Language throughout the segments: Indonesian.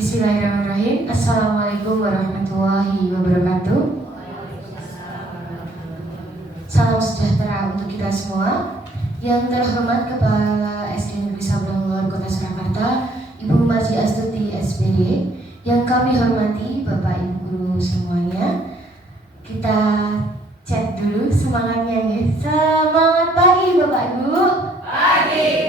Bismillahirrahmanirrahim. Assalamualaikum warahmatullahi wabarakatuh. Salam sejahtera untuk kita semua. Yang terhormat Kepala SD Negeri Sabrang Luar Kota Surakarta, Ibu Marji Astuti SPD. Yang kami hormati Bapak Ibu Guru semuanya. Kita cek dulu semangatnya nih. Semangat pagi Bapak Ibu. Pagi.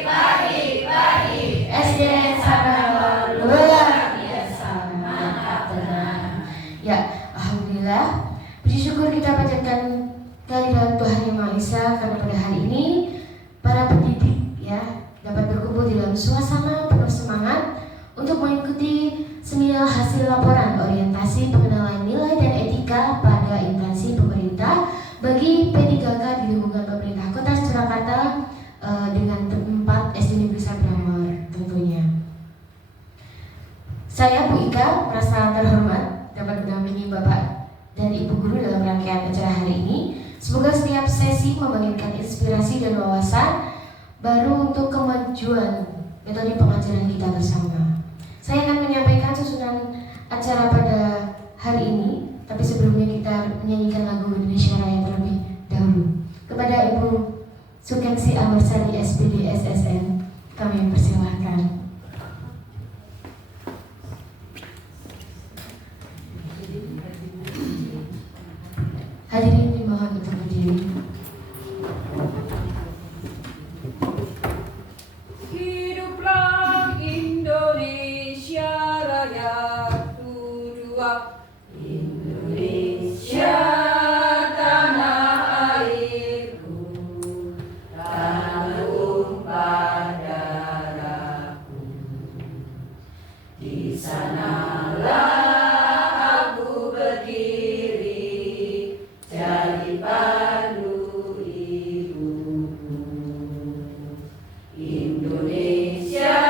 SDN Sabrang luar biasa. Mantap tenang. Ya, alhamdulillah. Puji syukur kita panjatkan kehadirat Tuhan Yang Maha Esa karena pada hari ini para pendidik ya dapat berkumpul dalam suasana penuh semangat untuk mengikuti seminar hasil laporan orientasi pengenalan nilai dan etika pada instansi pemerintah bagi P3K di lingkungan pemerintah Kota Surakarta dengan tempat SD Negeri Sabrang tentunya. Saya Bu Ika merasa terhormat dapat mendampingi Bapak dan Ibu Guru dalam rangkaian acara hari ini. Semoga setiap sesi membagikan inspirasi dan wawasan baru untuk kemajuan metode pengajaran kita bersama. Saya akan menyampaikan susunan acara pada hari ini, tapi sebelumnya kita menyanyikan lagu Indonesia Raya terlebih dahulu. Kepada Ibu Sukengsi Amersari SPD SSN, kami persilahkan. Hadirin dimohon untuk berdiri. Hiduplah Indonesia Raya Tujuan Indonesia tanah airku, tanah tumpah darahku. Di sanalah aku berdiri, jadi pandu hidupku. Indonesia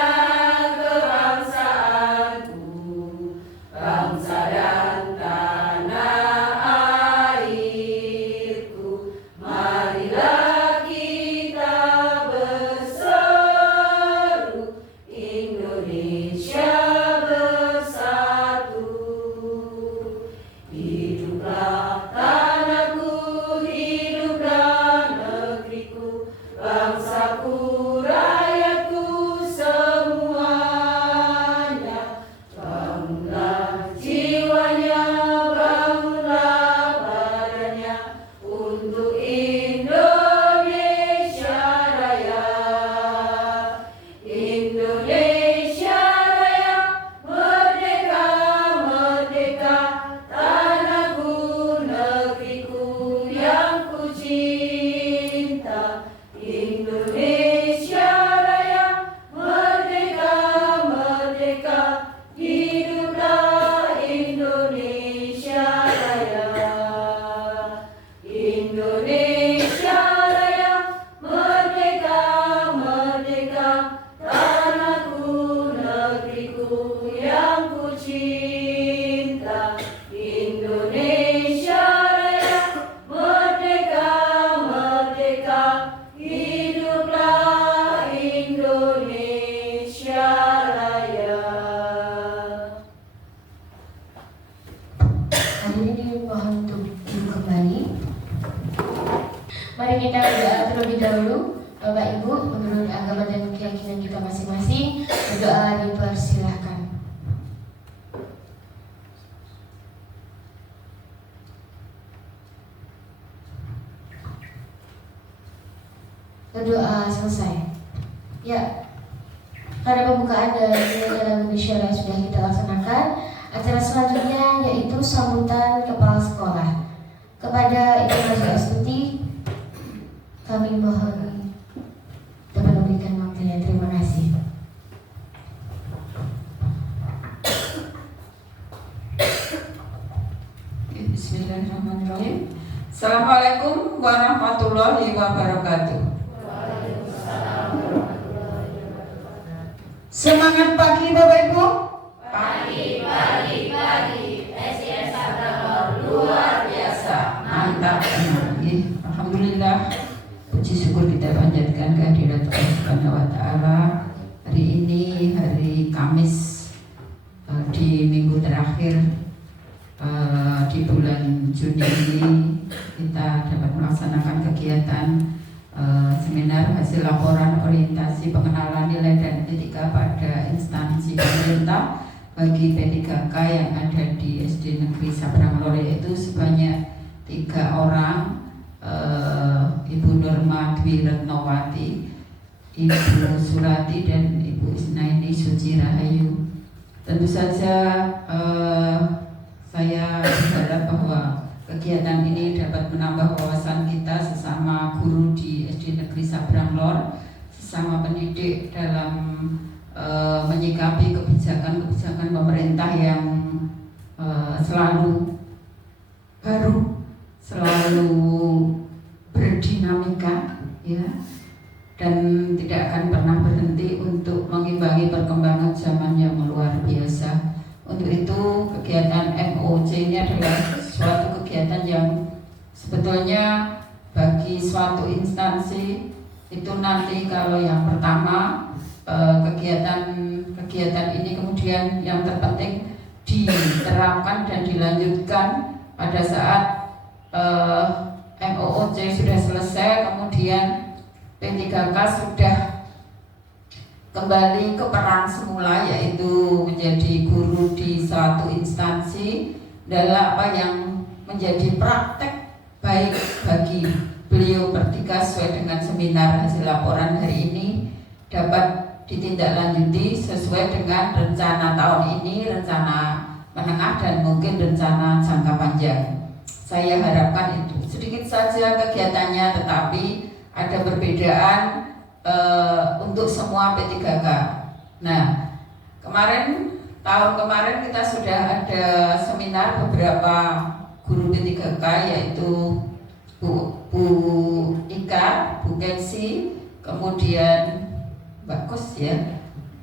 kebangsaanku, bangsa dan tanah airku. Marilah kita berseru, Indonesia bersatu. Hiduplah tanahku, hiduplah negeriku, bangsaku, rakyatku semuanya. Bangunlah jiwanya, bangunlah badannya untuk Indonesia Raya. Indonesia Raya, merdeka, merdeka, tanahku, negeriku yang ku cinta. Indonesia Raya, merdeka, merdeka, hiduplah Indonesia Raya. Indonesia Raya, merdeka, merdeka, tanahku, negeriku yang ku cinta. Indonesia Raya, merdeka, merdeka, hiduplah Indonesia Raya. Hadirin dimohon untuk duduk kembali. Mari kita berdoa terlebih dahulu. Bapak Ibu, menurut agama dan keyakinan kita masing-masing, berdoa dipersilahkan. Berdoa selesai. Ya, pada pembukaan dan lagu Indonesia Raya sudah kita laksanakan. Acara selanjutnya yaitu sambutan kepala sekolah. Kepada Ibu Marji Astuti, kami mohon dapat memberikan waktunya. Terima kasih. Bismillahirrahmanirrahim. Assalamualaikum warahmatullahi wabarakatuh. Semangat pagi Bapak Ibu. Pagi, SDN Sabrang luar biasa. Mantap. Alhamdulillah. Puji syukur kita panjatkan kehadirat Allah Subhanahu wa taala. Hari ini hari Kamis di minggu terakhir di bulan Juni ini kita dapat melaksanakan kegiatan seminar hasil laporan orientasi pengenalan nilai dan etika pada instansi pemerintah bagi P3K yang ada di SD Negeri Sabrang Lor, yaitu sebanyak 3 orang, Ibu Nurma Dwi Retnowati, Ibu Surati, dan Ibu Isnaini Suci Rahayu. Tentu saja saya berharap bahwa kegiatan ini dapat menambah wawasan kita sesama guru di SD Negeri Sabrang Lor, sesama pendidik dalam menyikapi kebijakan-kebijakan pemerintah yang selalu baru, selalu berdinamika, ya, dan tidak akan pernah berhenti untuk mengimbangi perkembangan zaman yang luar biasa. Untuk itu kegiatan MOC ini adalah suatu kegiatan yang sebetulnya bagi suatu instansi itu nanti kalau yang pertama kegiatan ini kemudian yang terpenting diterapkan dan dilanjutkan pada saat MOOC sudah selesai, kemudian P3K sudah kembali ke peran semula, yaitu menjadi guru di suatu instansi. Adalah apa yang menjadi praktek baik bagi beliau bertiga sesuai dengan seminar hasil laporan hari ini dapat ditindaklanjuti sesuai dengan rencana tahun ini, rencana menengah, dan mungkin rencana jangka panjang. Saya harapkan itu. Sedikit saja kegiatannya, tetapi ada perbedaan untuk semua P3K. Nah, tahun kemarin kita sudah ada seminar beberapa guru P3K, yaitu Bu Ika, Bu Kensi, kemudian Mbak Kus, ya,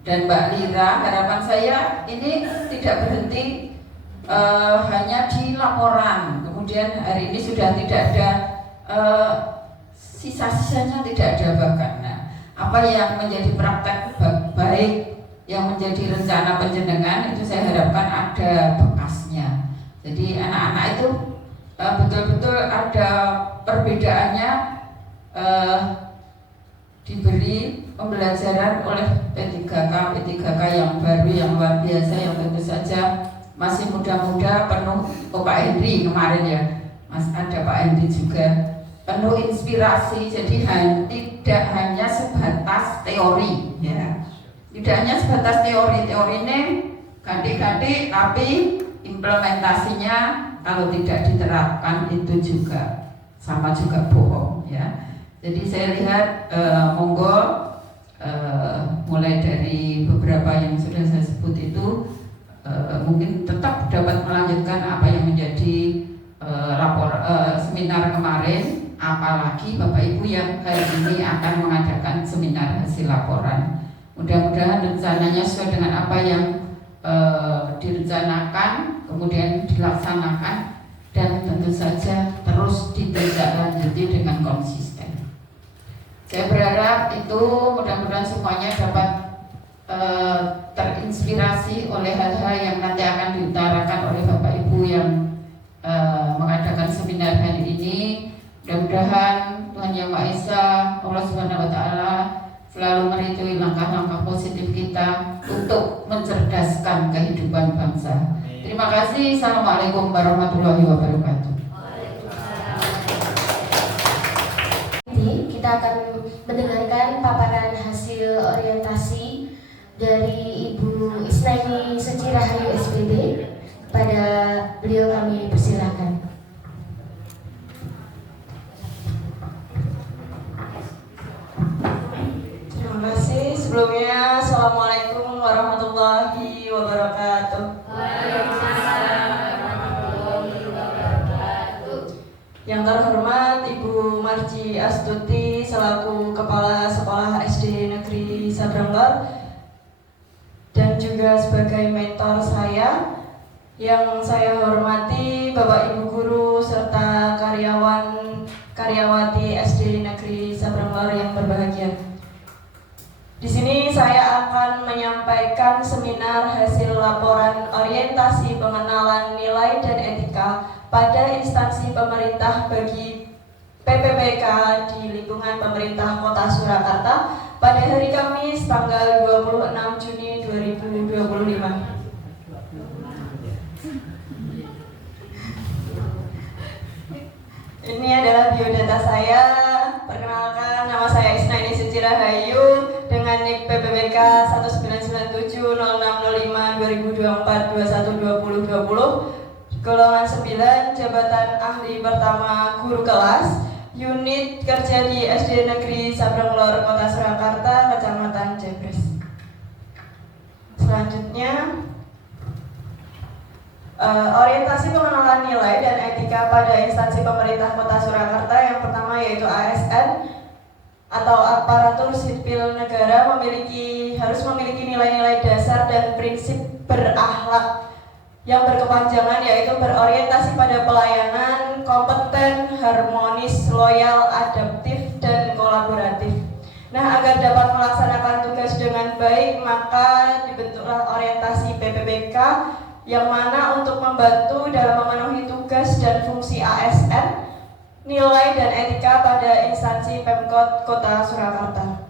dan Mbak Lira. Harapan saya ini tidak berhenti hanya di laporan. Kemudian hari ini sudah tidak ada sisa-sisanya, tidak ada bahkan. Nah, apa yang menjadi praktek baik yang menjadi rencana penjenengan itu saya harapkan ada bekasnya. Jadi anak-anak itu betul-betul ada perbedaannya, diberi pembelajaran oleh P3K yang baru, yang luar biasa, yang tentu saja masih muda-muda, penuh. Pak Henry kemarin, ya, Mas, ada Pak Henry juga, penuh inspirasi. Jadi tidak hanya sebatas teori, ya, tidak hanya sebatas teori ini ganti-ganti, tapi implementasinya kalau tidak diterapkan itu juga sama juga bohong, ya. Jadi saya lihat monggo mulai dari beberapa yang sudah saya sebut itu mungkin tetap dapat melanjutkan apa yang menjadi seminar kemarin, apalagi Bapak Ibu yang hari ini akan mengadakan seminar hasil laporan. Mudah-mudahan rencananya sesuai dengan apa yang direncanakan, kemudian dilaksanakan, dan tentu saja terus ditindaklanjuti dengan konsisten. Saya berharap itu mudah-mudahan semuanya dapat terinspirasi oleh hal-hal yang nanti akan diutarakan oleh Bapak Ibu yang mengadakan seminar hari ini. Mudah-mudahan Tuhan Yang Maha Esa, Allah Subhanahu wa Ta'ala, selalu meridhoi langkah-langkah positif kita untuk mencerdaskan kehidupan bangsa. Terima kasih. Assalamualaikum warahmatullahi wabarakatuh. Kita akan mendengarkan paparan hasil orientasi dari Ibu Isnaini Suci Rahayu SPD. Kepada beliau kami persilahkan. Terima kasih. Sebelumnya, Assalamualaikum warahmatullahi wabarakatuh. Yang terhormat Ibu Marji Astuti selaku Kepala Sekolah SD Negeri Sabrang Lor, dan juga sebagai mentor saya, yang saya hormati Bapak Ibu guru serta karyawati SD Negeri Sabrang Lor yang berbahagia. Di sini saya akan menyampaikan menyampaikan seminar hasil laporan orientasi pengenalan nilai dan etika pada instansi pemerintah bagi PPPK di lingkungan pemerintah Kota Surakarta pada hari Kamis tanggal 26 Juni 2025. Ini adalah biodata saya. Perkenalkan, nama saya Isnaini Suci Rahayu dengan NIK PPPK 1997-05-2024-21-20-20, golongan 9, jabatan ahli pertama guru kelas, unit kerja di SD Negeri Sabranglor, Kota Surakarta, Kecamatan Jebres. Selanjutnya, orientasi pengenalan nilai dan etika pada instansi pemerintah Kota Surakarta. Yang pertama yaitu ASN atau aparatur sipil negara harus memiliki nilai-nilai dasar dan prinsip berakhlak yang berkepanjangan, yaitu berorientasi pada pelayanan, kompeten, harmonis, loyal, adaptif, dan kolaboratif. Nah, agar dapat melaksanakan tugas dengan baik, maka dibentuklah orientasi PPPK yang mana untuk membantu dalam memenuhi tugas dan fungsi ASN, nilai dan etika pada instansi Pemkot Kota Surakarta.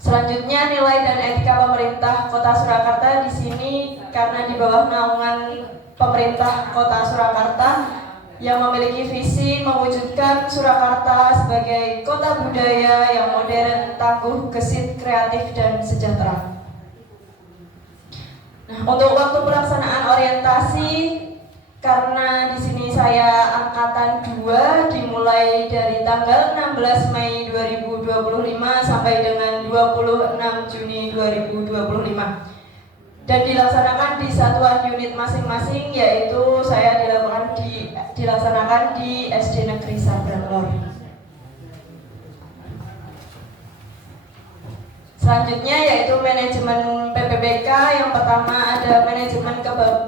Selanjutnya, nilai dan etika pemerintah Kota Surakarta di sini karena di bawah naungan pemerintah Kota Surakarta yang memiliki visi mewujudkan Surakarta sebagai kota budaya yang modern, tangguh, gesit, kreatif, dan sejahtera. Nah, untuk waktu pelaksanaan orientasi, karena di sini saya angkatan 2, dimulai dari tanggal 16 Mei 2025 sampai dengan 26 Juni 2025. Dan dilaksanakan di satuan unit masing-masing, yaitu saya dilaksanakan di SD Negeri Sabranglor. Selanjutnya yaitu manajemen PPPK. Yang pertama ada manajemen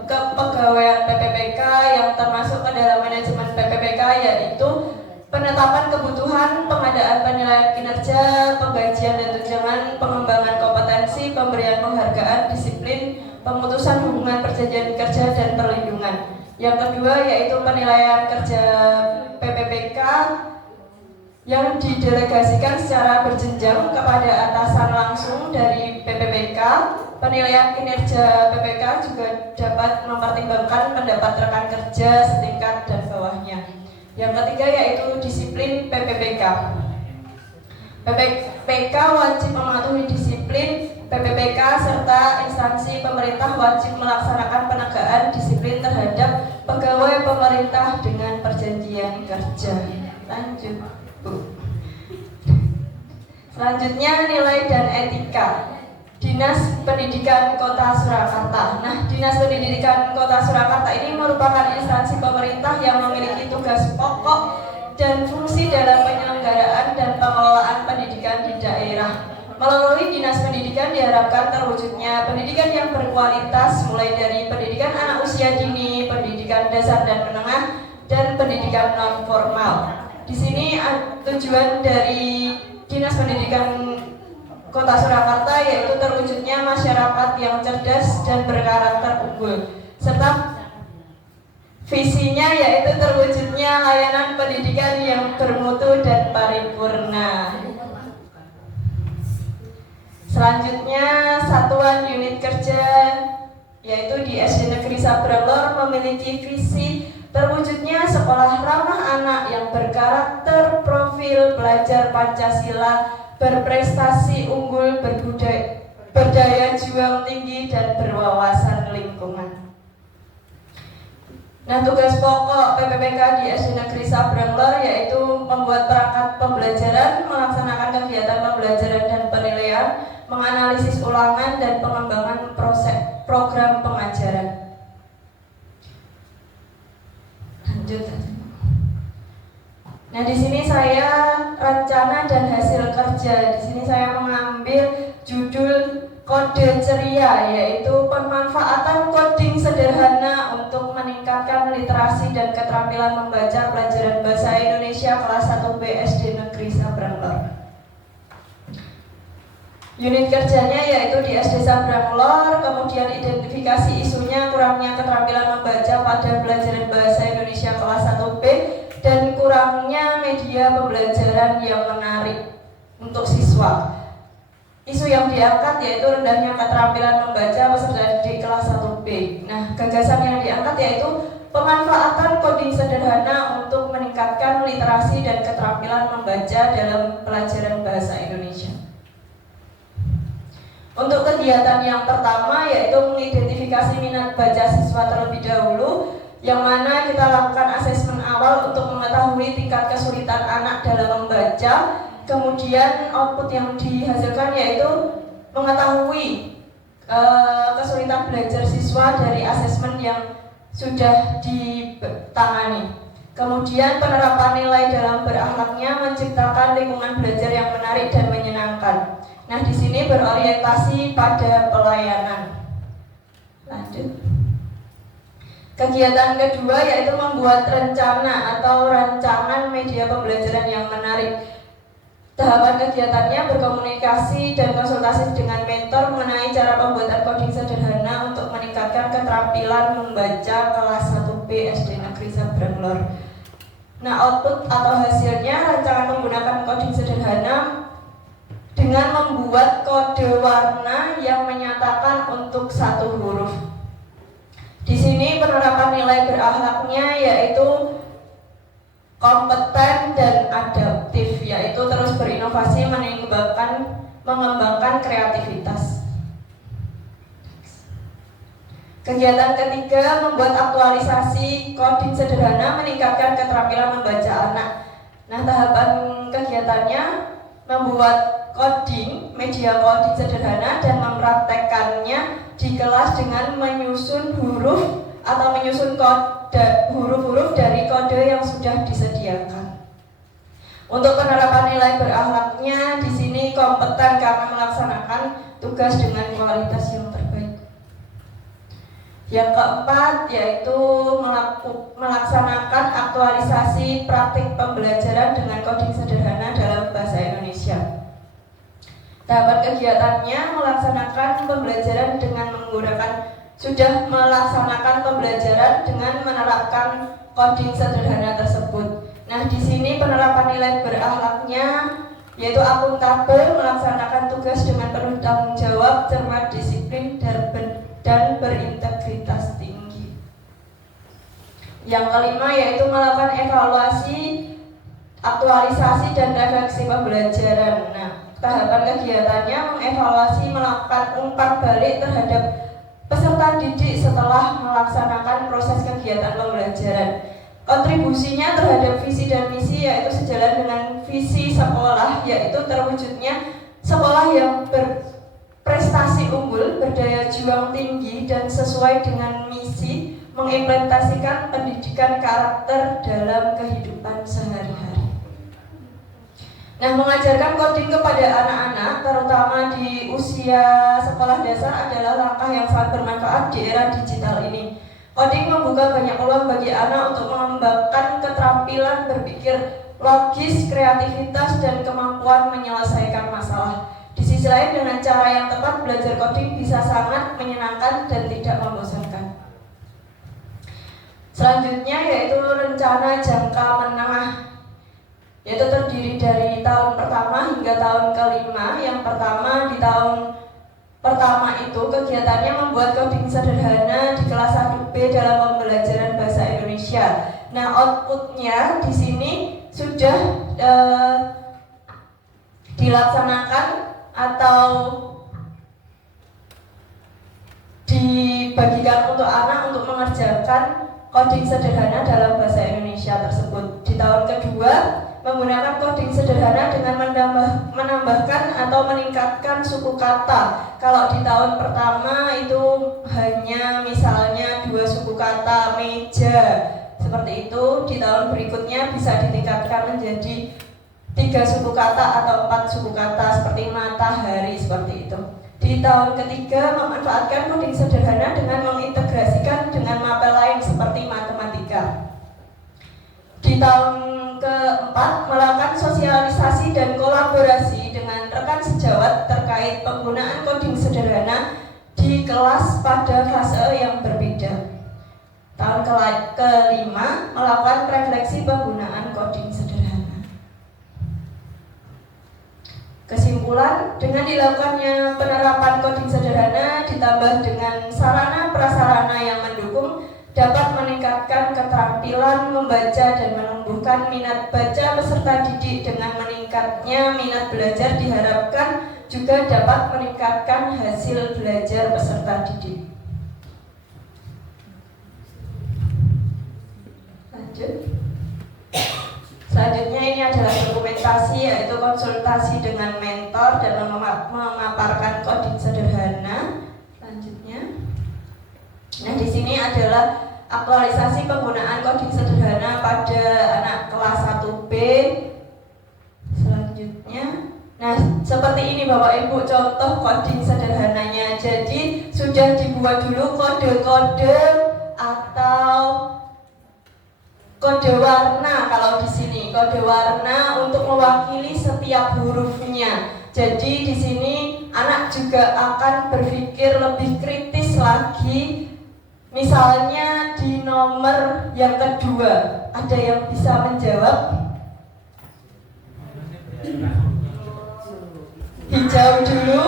kepegawaian PPPK yang termasuk ke dalam manajemen PPPK yaitu penetapan kebutuhan, pengadaan penilaian kinerja, penggajian dan tunjangan, pengembangan kompetensi, pemberian penghargaan, disiplin, pemutusan hubungan perjanjian kerja dan perlindungan. Yang kedua yaitu penilaian kerja PPPK yang didelegasikan secara berjenjang kepada atasan langsung dari PPPK. Penilaian kinerja PPK juga dapat mempertimbangkan pendapat rekan kerja setingkat dan bawahnya. Yang ketiga yaitu disiplin PPPK. PPPK wajib mematuhi disiplin PPPK serta instansi pemerintah wajib melaksanakan penegakan disiplin terhadap pegawai pemerintah dengan perjanjian kerja. Lanjut, Bu. Selanjutnya nilai dan etika. Dinas Pendidikan Kota Surakarta. Nah, Dinas Pendidikan Kota Surakarta ini merupakan instansi pemerintah yang memiliki tugas pokok dan fungsi dalam penyelenggaraan dan pengelolaan pendidikan di daerah. Melalui Dinas Pendidikan diharapkan terwujudnya pendidikan yang berkualitas, mulai dari pendidikan anak usia dini, pendidikan dasar dan menengah, dan pendidikan non formal. Di sini tujuan dari Dinas Pendidikan Kota Surakarta yaitu terwujudnya masyarakat yang cerdas dan berkarakter unggul, serta visinya yaitu terwujudnya layanan pendidikan yang bermutu dan paripurna. Selanjutnya, satuan unit kerja yaitu di SD Negeri Sabranglor memiliki visi terwujudnya sekolah ramah anak yang berkarakter, profil, belajar Pancasila, berprestasi unggul, berdaya juang tinggi, dan berwawasan lingkungan. Nah, tugas pokok PPPK di SD Negeri Sabranglor yaitu membuat perangkat pembelajaran, melaksanakan kegiatan pembelajaran dan penilaian, menganalisis ulangan, dan pengembangan program pengajaran. Lanjut. Nah, di sini saya rencana dan hasil kerja. Di sini saya mengambil judul kode ceria, yaitu pemanfaatan coding sederhana untuk meningkatkan literasi dan keterampilan membaca pelajaran bahasa Indonesia kelas 1B SD Negeri Sabranglor. Unit kerjanya yaitu di SD Sabrang Lor, kemudian identifikasi isunya kurangnya keterampilan membaca pada pelajaran bahasa Indonesia kelas 1B dan kurangnya media pembelajaran yang menarik untuk siswa. Isu yang diangkat yaitu rendahnya keterampilan membaca peserta didik kelas 1B. Nah, gagasan yang diangkat yaitu pemanfaatan coding sederhana untuk meningkatkan literasi dan keterampilan membaca dalam pelajaran bahasa Indonesia. Untuk kegiatan yang pertama yaitu mengidentifikasi minat baca siswa terlebih dahulu, yang mana kita lakukan asesmen awal untuk mengetahui tingkat kesulitan anak dalam membaca. Kemudian output yang dihasilkan yaitu mengetahui kesulitan belajar siswa dari asesmen yang sudah ditangani. Kemudian penerapan nilai dalam berakhlaknya menciptakan lingkungan belajar yang menarik dan menyenangkan. Nah, di sini berorientasi pada pelayanan. Lanjut. Kegiatan kedua yaitu membuat rencana atau rancangan media pembelajaran yang menarik. Tahapan kegiatannya berkomunikasi dan konsultasi dengan mentor mengenai cara pembuatan coding sederhana untuk meningkatkan keterampilan membaca kelas 1B SD Negeri Sabrang Lor. Nah, output atau hasilnya rancangan menggunakan coding sederhana dengan membuat kode warna yang menyatakan untuk satu huruf. Di sini penerapan nilai berakhlaknya yaitu kompeten dan adaptif, yaitu terus berinovasi mengembangkan kreativitas. Kegiatan ketiga membuat aktualisasi coding sederhana meningkatkan keterampilan membaca anak. Nah, tahapan kegiatannya membuat coding, media coding sederhana dan mempraktekkannya di kelas dengan menyusun huruf atau menyusun huruf-huruf dari kode yang sudah disediakan. Untuk penerapan nilai berakhlaknya di sini kompeten karena melaksanakan tugas dengan kualitas yang terbaik. Yang keempat yaitu melaksanakan aktualisasi praktik pembelajaran dengan coding sederhana dalam bahasa Indonesia. Tahapan kegiatannya melaksanakan pembelajaran dengan menerapkan coding sederhana tersebut. Nah, di sini penerapan nilai berakhlaknya yaitu akuntabel, melaksanakan tugas dengan penuh tanggung jawab, cermat, disiplin, dan berintegritas tinggi. Yang kelima yaitu melakukan evaluasi, aktualisasi, dan refleksi pembelajaran. Nah, tahapan kegiatannya mengevaluasi, melakukan umpan balik terhadap peserta didik setelah melaksanakan proses kegiatan pembelajaran. Kontribusinya terhadap visi dan misi yaitu sejalan dengan visi sekolah, yaitu terwujudnya sekolah yang berprestasi unggul, berdaya juang tinggi, dan sesuai dengan misi mengimplementasikan pendidikan karakter dalam kehidupan sehari-hari. Nah, mengajarkan coding kepada anak-anak, terutama di usia sekolah dasar, adalah langkah yang sangat bermanfaat di era digital ini. Coding membuka banyak peluang bagi anak untuk mengembangkan keterampilan berpikir logis, kreativitas, dan kemampuan menyelesaikan masalah. Di sisi lain, dengan cara yang tepat, belajar coding bisa sangat menyenangkan dan tidak membosankan. Selanjutnya yaitu rencana jangka menengah, yaitu terdiri dari tahun pertama hingga tahun kelima. Yang pertama, di tahun pertama itu kegiatannya membuat coding sederhana di kelas 1B dalam pembelajaran bahasa Indonesia. Nah, outputnya di sini sudah dilaksanakan atau dibagikan untuk anak untuk mengerjakan coding sederhana dalam bahasa Indonesia tersebut. Di tahun kedua, menggunakan coding sederhana dengan menambahkan atau meningkatkan suku kata. Kalau di tahun pertama itu hanya misalnya 2 suku kata, meja, seperti itu. Di tahun berikutnya bisa ditingkatkan menjadi 3 suku kata atau 4 suku kata, seperti matahari, seperti itu. Di tahun ketiga, memanfaatkan coding sederhana dengan mengintegrasikan dengan mapel lain seperti matematika. Di tahun keempat, melakukan sosialisasi dan kolaborasi dengan rekan sejawat terkait penggunaan coding sederhana di kelas pada fase yang berbeda. Tahun kelima, melakukan refleksi penggunaan coding sederhana. Kesimpulan, dengan dilakukannya penerapan coding sederhana ditambah dengan sarana prasarana yang mendukung dapat meningkatkan keterampilan membaca dan menumbuhkan minat baca peserta didik. Dengan meningkatnya minat belajar diharapkan juga dapat meningkatkan hasil belajar peserta didik. Lanjut. Selanjutnya ini adalah dokumentasi, yaitu konsultasi dengan mentor dan memaparkan coding sederhana. Selanjutnya, nah di sini adalah aktualisasi penggunaan coding sederhana pada anak kelas 1B. Selanjutnya, nah seperti ini Bapak Ibu contoh coding sederhananya. Jadi sudah dibuat dulu kode-kode atau kode warna. Kalau di sini kode warna untuk mewakili setiap hurufnya. Jadi di sini anak juga akan berpikir lebih kritis lagi. Misalnya di nomor yang kedua, ada yang bisa menjawab? Hijau dulu,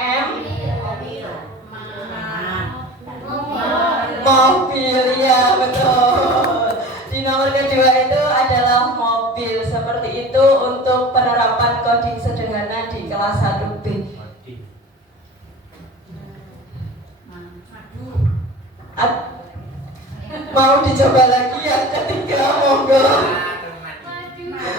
M. Mobil, ya betul. Di nomor kedua itu adalah mobil. Seperti itu untuk penerapan coding sederhana di kelas 1B. Mau dicoba lagi yang ketiga, monggo.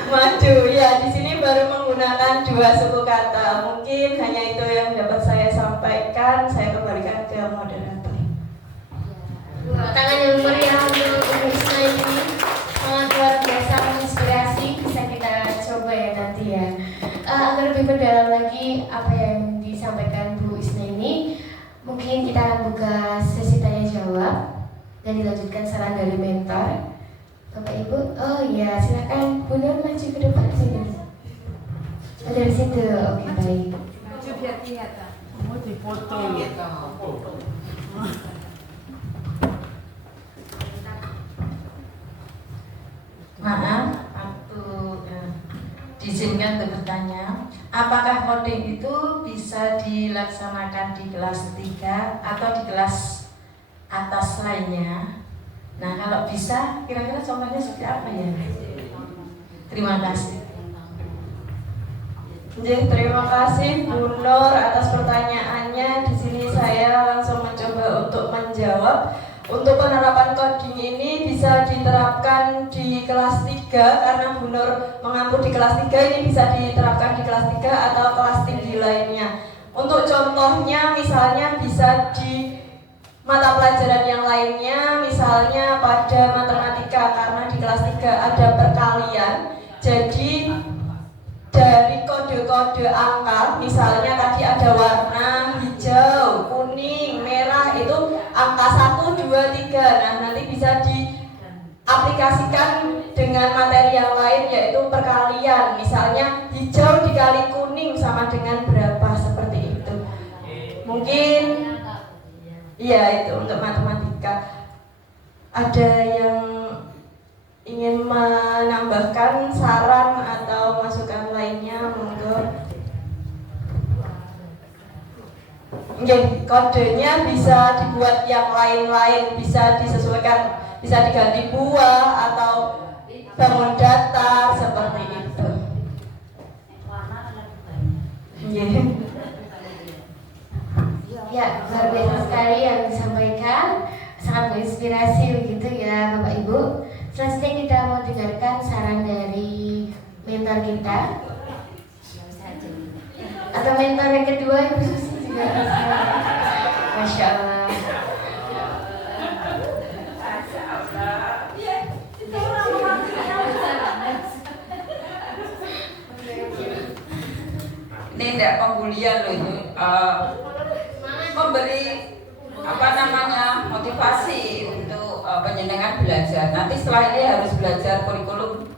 Maju, ya di sini baru menggunakan 2 suku kata. Mungkin hanya itu yang dapat saya sampaikan. Saya kembalikan ke moderator. Tangan yang meriah untuk Ibu Isna ini sangat luar biasa, menginspirasi. Bisa kita coba ya nanti ya. Agar lebih mendalam lagi apa yang disampaikan Bu Isna ini, mungkin kita akan buka sesi tanya jawab dan dilanjutkan saran dari mentor. Bapak Ibu, oh iya silakan Bu Nur maju ke depan sini. Oh, dari situ, oke baik. Maju biar kelihatan. Mau dipoto gitu. Maaf, aku diizinkan untuk bertanya, apakah coding itu bisa dilaksanakan di kelas 3 atau di kelas atas lainnya? Nah, kalau bisa, kira-kira contohnya seperti apa ya? Terima kasih. Terima kasih Bu Nur atas pertanyaannya. Di sini saya langsung mencoba untuk menjawab. Untuk penerapan coding ini bisa diterapkan di kelas 3 karena Bu Nur mengampu di kelas 3, ini bisa diterapkan di kelas 3 atau kelas tinggi lainnya. Untuk contohnya misalnya bisa di mata pelajaran yang lainnya, misalnya pada matematika, karena di kelas 3 ada perkalian. Jadi dari kode-kode angka, misalnya tadi ada warna hijau, kuning, merah, itu angka 1, 2, 3. Nah, nanti bisa diaplikasikan dengan materi yang lain, yaitu perkalian. Misalnya hijau dikali kuning sama dengan berapa, seperti itu. Mungkin iya, itu untuk matematika. Ada yang ingin menambahkan saran atau masukan lainnya, monggo. Kodenya bisa dibuat yang lain-lain, bisa disesuaikan, bisa diganti buah atau bangun datar, seperti itu. Ya, luar biasa sekali yang disampaikan, sangat menginspirasi begitu ya Bapak Ibu. Selanjutnya kita mau dengarkan saran dari mentor kita atau mentor yang kedua, Ibu Susi juga bisa. Masya Allah. Ini tidak pembulian loh ini, memberi motivasi untuk penjenengan belajar. Nanti setelah ini harus belajar kurikulum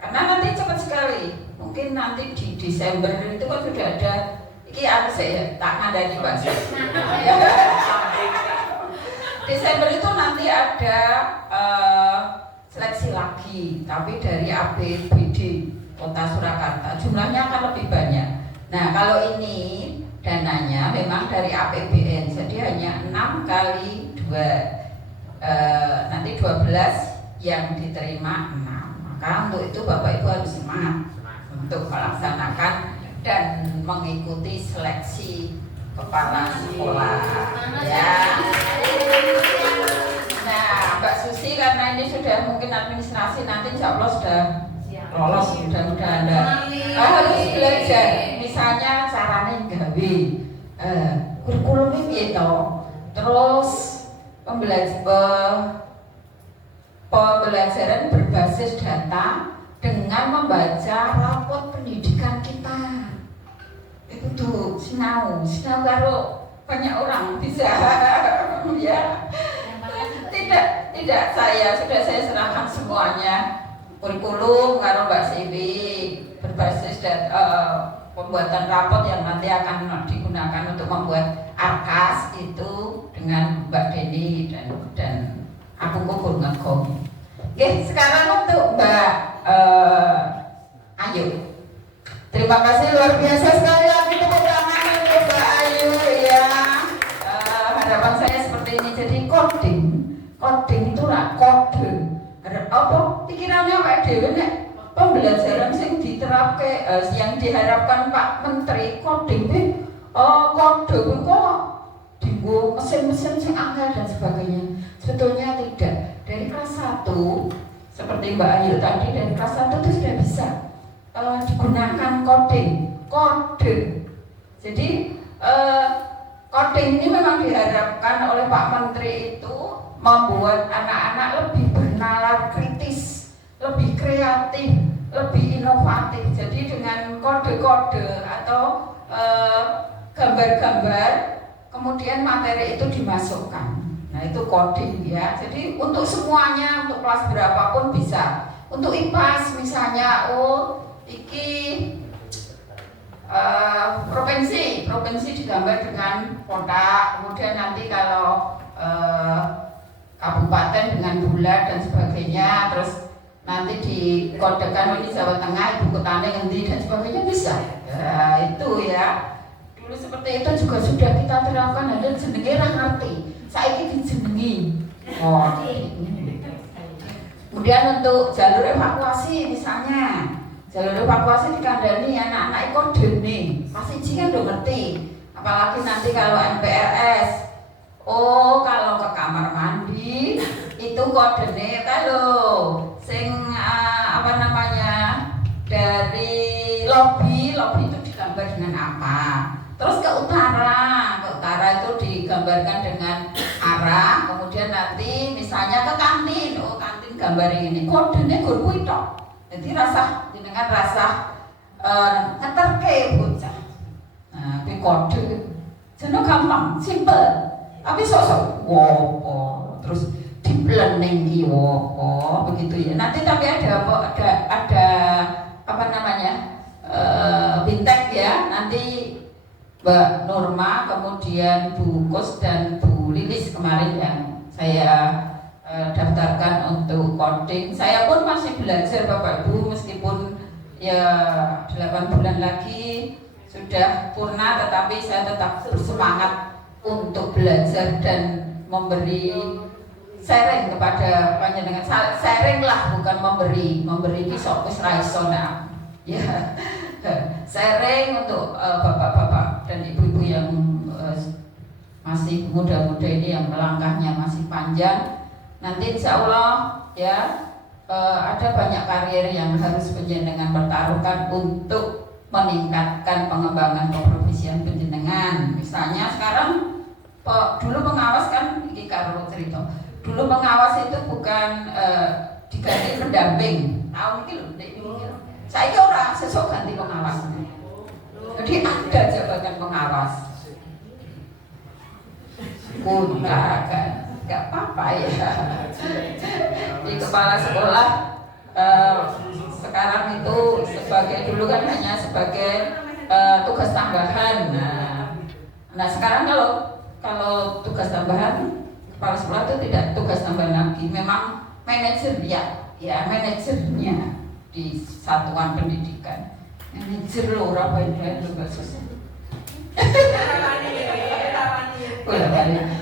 karena nanti cepat sekali. Mungkin mungkin nanti di Desember itu kan sudah ada. Iki aku saya tak ngandani Pak. Desember itu nanti ada seleksi lagi, tapi dari APBD Kota Surakarta jumlahnya akan lebih banyak. Nah kalau ini dananya memang dari APBN, jadi hanya 6 kali 2 nanti 12 yang diterima 6. Maka untuk itu Bapak Ibu harus semangat untuk melaksanakan dan mengikuti seleksi kepala sekolah ya. Nah Mbak Susi karena ini sudah mungkin administrasi, nanti insya Allah sudah lolos, mudah-mudahan harus belajar misalnya caranya gawe kurikulumnya gitu, terus pembelajaran berbasis data dengan membaca rapot pendidikan kita. Itu tuh sinau karo banyak orang bisa ya. Tidak saya sudah saya serahkan semuanya kurikulum karo Mbak Siwi berbasis pembuatan rapot yang nanti akan digunakan untuk membuat arkas itu dengan Mbak Deni dan aku kukur ngegong. Oke, sekarang untuk Mbak Ayu. Terima kasih luar biasa sekali lagi tepuk tangan untuk Mbak Ayu ya. Harapan saya seperti ini, jadi coding itu lah kode. Apa pikirannya Pak Dewi nek pembelajaran yang diterapkan yang diharapkan Pak Menteri coding kode kok dienggo mesin-mesin yang angel dan sebagainya. Sebetulnya tidak. Dari kelas 1 seperti Mbak Ayu tadi, dari kelas 1 itu sudah bisa digunakan kode. Jadi coding ini memang diharapkan oleh Pak Menteri itu membuat anak-anak lebih bernalar kritis, lebih kreatif, lebih inovatif. Jadi dengan kode-kode atau gambar-gambar, kemudian materi itu dimasukkan. Nah itu coding ya. Jadi untuk semuanya, untuk kelas berapapun bisa. Untuk IPAS misalnya, iki provinsi digambar dengan kotak, kemudian nanti kalau kabupaten dengan bulat dan sebagainya, terus nanti dikodekan ini Jawa Tengah, ibu kotanya ngendi dan sebagainya bisa. Ya itu ya. Dulu seperti itu juga sudah kita terapkan, ada jenenge ra ngerti. Saiki dijenengi. Kemudian untuk jalur evakuasi misalnya, jalur evakuasi dikandani anak-anak kode nih, masih kan udah ngerti. Apalagi nanti kalau MPRS, kalau ke kamar mandi itu kodenya kalau sing dari lobby itu digambar dengan apa. Terus ke utara itu digambarkan dengan arah. Kemudian nanti misalnya ke kantin, kantin gambar ini kodenya guru itu. Jadi dengan rasa ngeterke bocah. Nah, tapi kode jeneng gampang, simple. Tapi sosok terus di planning begitu ya. Nanti tapi ada bintek ya. Nanti Mbak Norma, kemudian Bu Kus dan Bu Lilis kemarin yang saya daftarkan untuk coding. Saya pun masih belajar Bapak Ibu, meskipun ya 8 bulan lagi sudah purna, tetapi saya tetap bersemangat untuk belajar dan memberi sharing kepada panjenengan. Sharing lah, bukan memberi kisah wis ra iso ya. Sharing untuk bapak-bapak dan ibu-ibu yang masih muda-muda ini, yang melangkahnya masih panjang. Nanti insya Allah ya ada banyak karir yang harus panjenengan pertaruhkan untuk meningkatkan pengembangan keprofesian panjenengan. Misalnya sekarang dulu pengawas kan iki karo cerita. Dulu pengawas itu bukan diganti pendamping. Tahun iki lho, saiki ora sesuk ganti pengawas. Jadi ada jabatan pengawas. Enggak apa-apa ya. Di kepala sekolah sekarang itu sebagai, dulu kan hanya sebagai tugas tambahan. Nah sekarang kalau tugas tambahan kepala sekolah itu tidak tugas tambahan lagi, memang manajer ya manajernya di satuan pendidikan. Manajer loh, apa itu susah.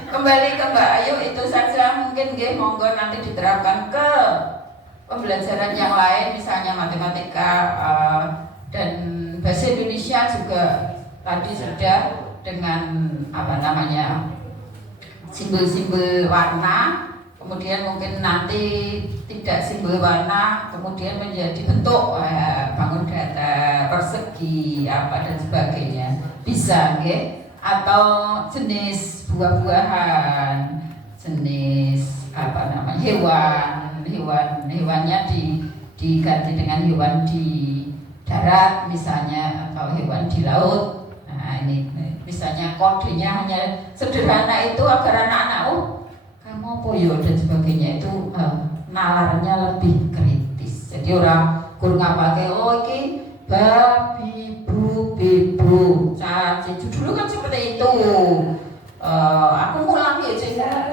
Kembali ke Mbak Ayu, itu saja mungkin nggih, monggo nanti diterapkan ke pembelajaran yang lain, misalnya matematika dan bahasa Indonesia juga tadi sudah dengan apa namanya simbol-simbol warna, kemudian mungkin nanti tidak simbol warna, kemudian menjadi bentuk bangun data persegi apa dan sebagainya, bisa nggih, atau jenis buah-buahan, jenis apa namanya hewannya diganti dengan hewan di darat misalnya, atau hewan di laut. Nah ini misalnya kodenya hanya sederhana itu agar anak-anak kamu apa ya dan sebagainya, itu nalarnya lebih kritis. Jadi orang kurang pakai iki babi bu bebu caci, dulu kan seperti itu. Aku mulang ya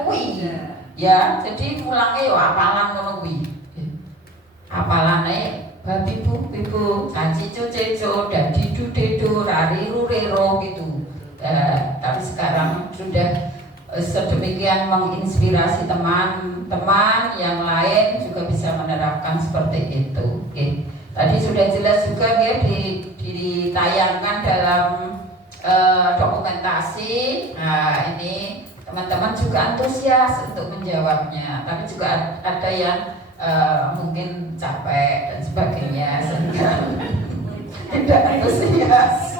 kuwi ya, jadi mulangnya ya apalan ngono kuwi, apalane babi bu bebu caci cuceco dadi dudedo rari rurero gitu. Tapi sekarang sudah sedemikian menginspirasi teman-teman yang lain juga bisa menerapkan seperti itu. Tadi sudah jelas juga ya ditayangkan dalam dokumentasi. Nah ini teman-teman juga antusias untuk menjawabnya, tapi juga ada yang mungkin capek dan sebagainya sehingga tidak antusias.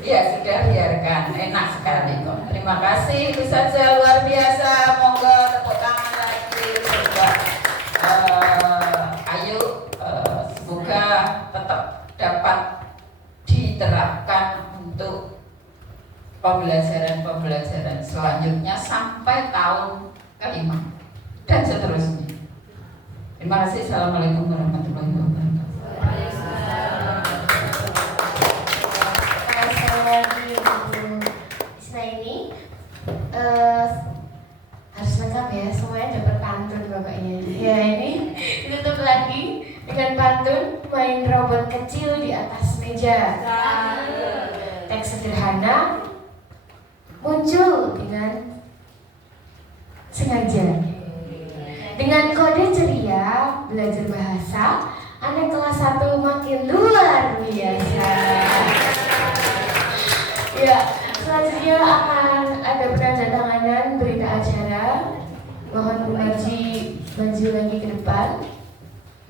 Ya sudah, biarkan, enak sekali kok. Terima kasih, itu saja, luar biasa. Monggo tepuk tangan lagi Mbak Ayu. Semoga tetap dapat diterapkan untuk pembelajaran selanjutnya sampai tahun ke-5 dan seterusnya. Terima kasih. Assalamualaikum warahmatullahi wabarakatuh. Harus lengkap ya, semuanya dapat pantun pokoknya. Ya ini ditutup lagi dengan pantun main robot kecil di atas meja. Teks sederhana muncul dengan sengaja. Dengan kode ceria belajar bahasa, anak kelas 1 makin luar biasa. Ya, selanjutnya akan ada penandatanganan berita acara. Mohon Bu Marji maju lagi ke depan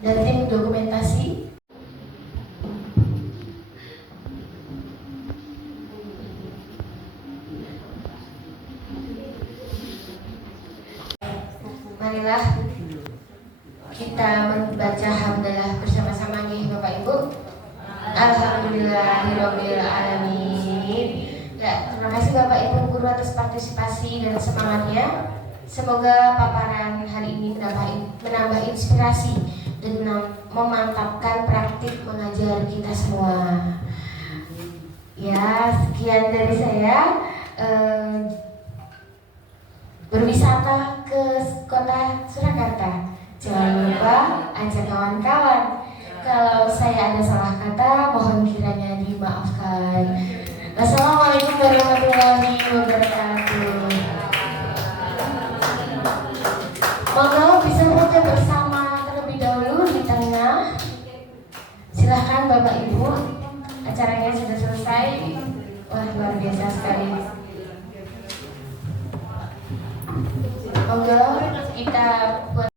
dan tim dokumentasi. Marilah kita membaca hamdalah bersama-sama nih Bapak Ibu. Alhamdulillahirabbil alamin. Ya, terima kasih Bapak Ibu guru atas partisipasi dan semangatnya. Semoga paparan hari ini menambah inspirasi dan memantapkan praktik mengajar kita semua. Ya, sekian dari saya. Berwisata ke kota Surakarta, jangan lupa ajak kawan-kawan. Kalau saya ada salah kata, mohon kiranya dimaafkan. Wassalamualaikum warahmatullahi wabarakatuh. Monggo bisa foto bersama terlebih dahulu di tengah. Silahkan Bapak Ibu, acaranya sudah selesai. Wah, luar biasa sekali. Monggo kita buat